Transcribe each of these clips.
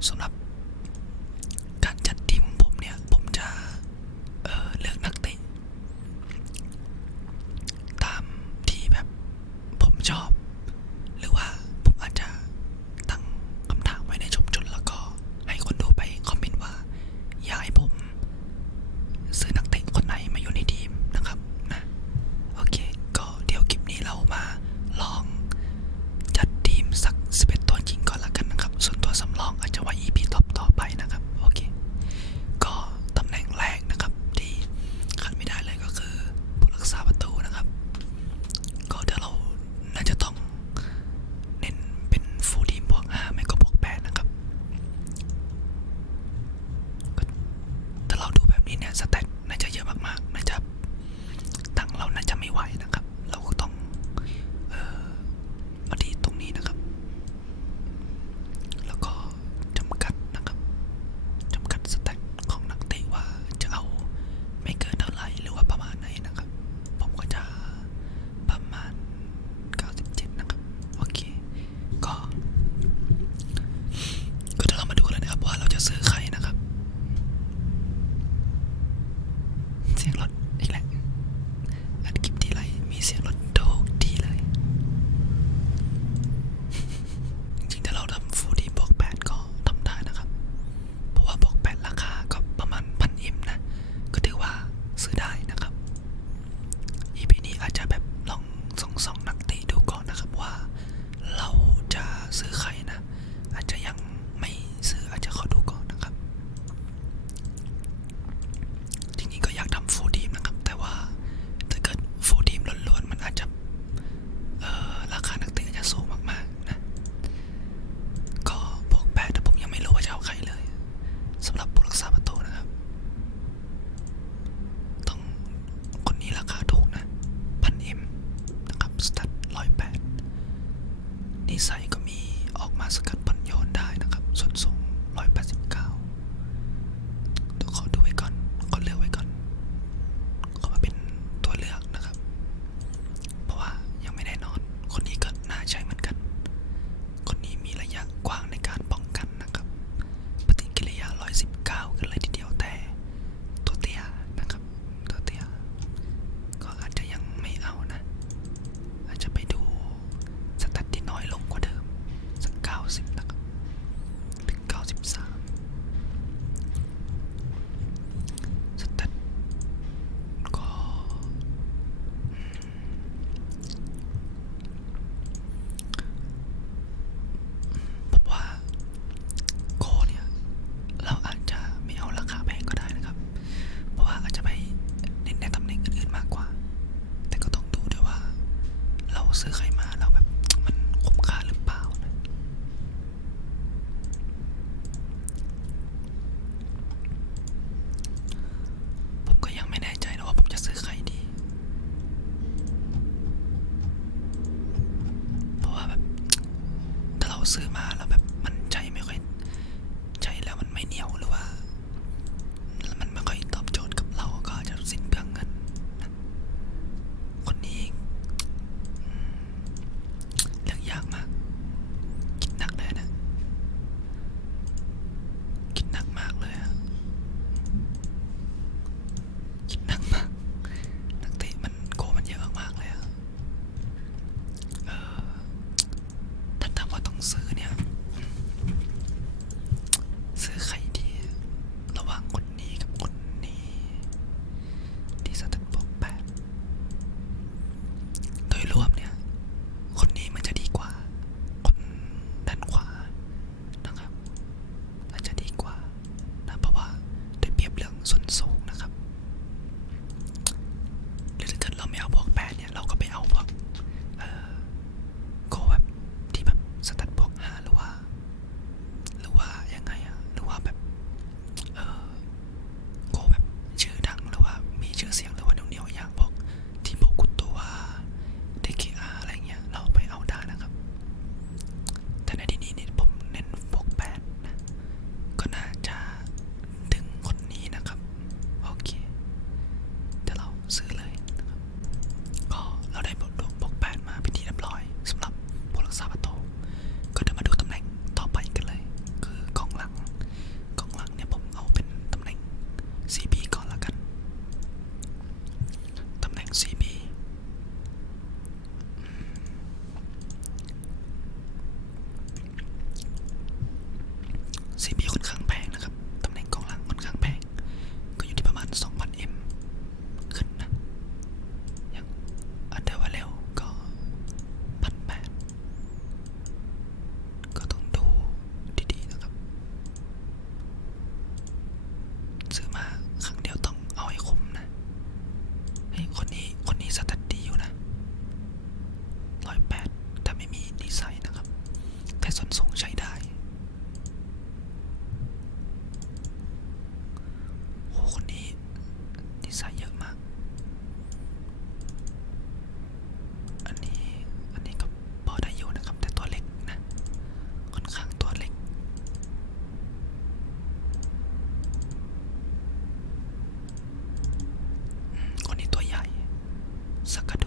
sonap. ซื้ sekedar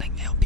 แต่ง LP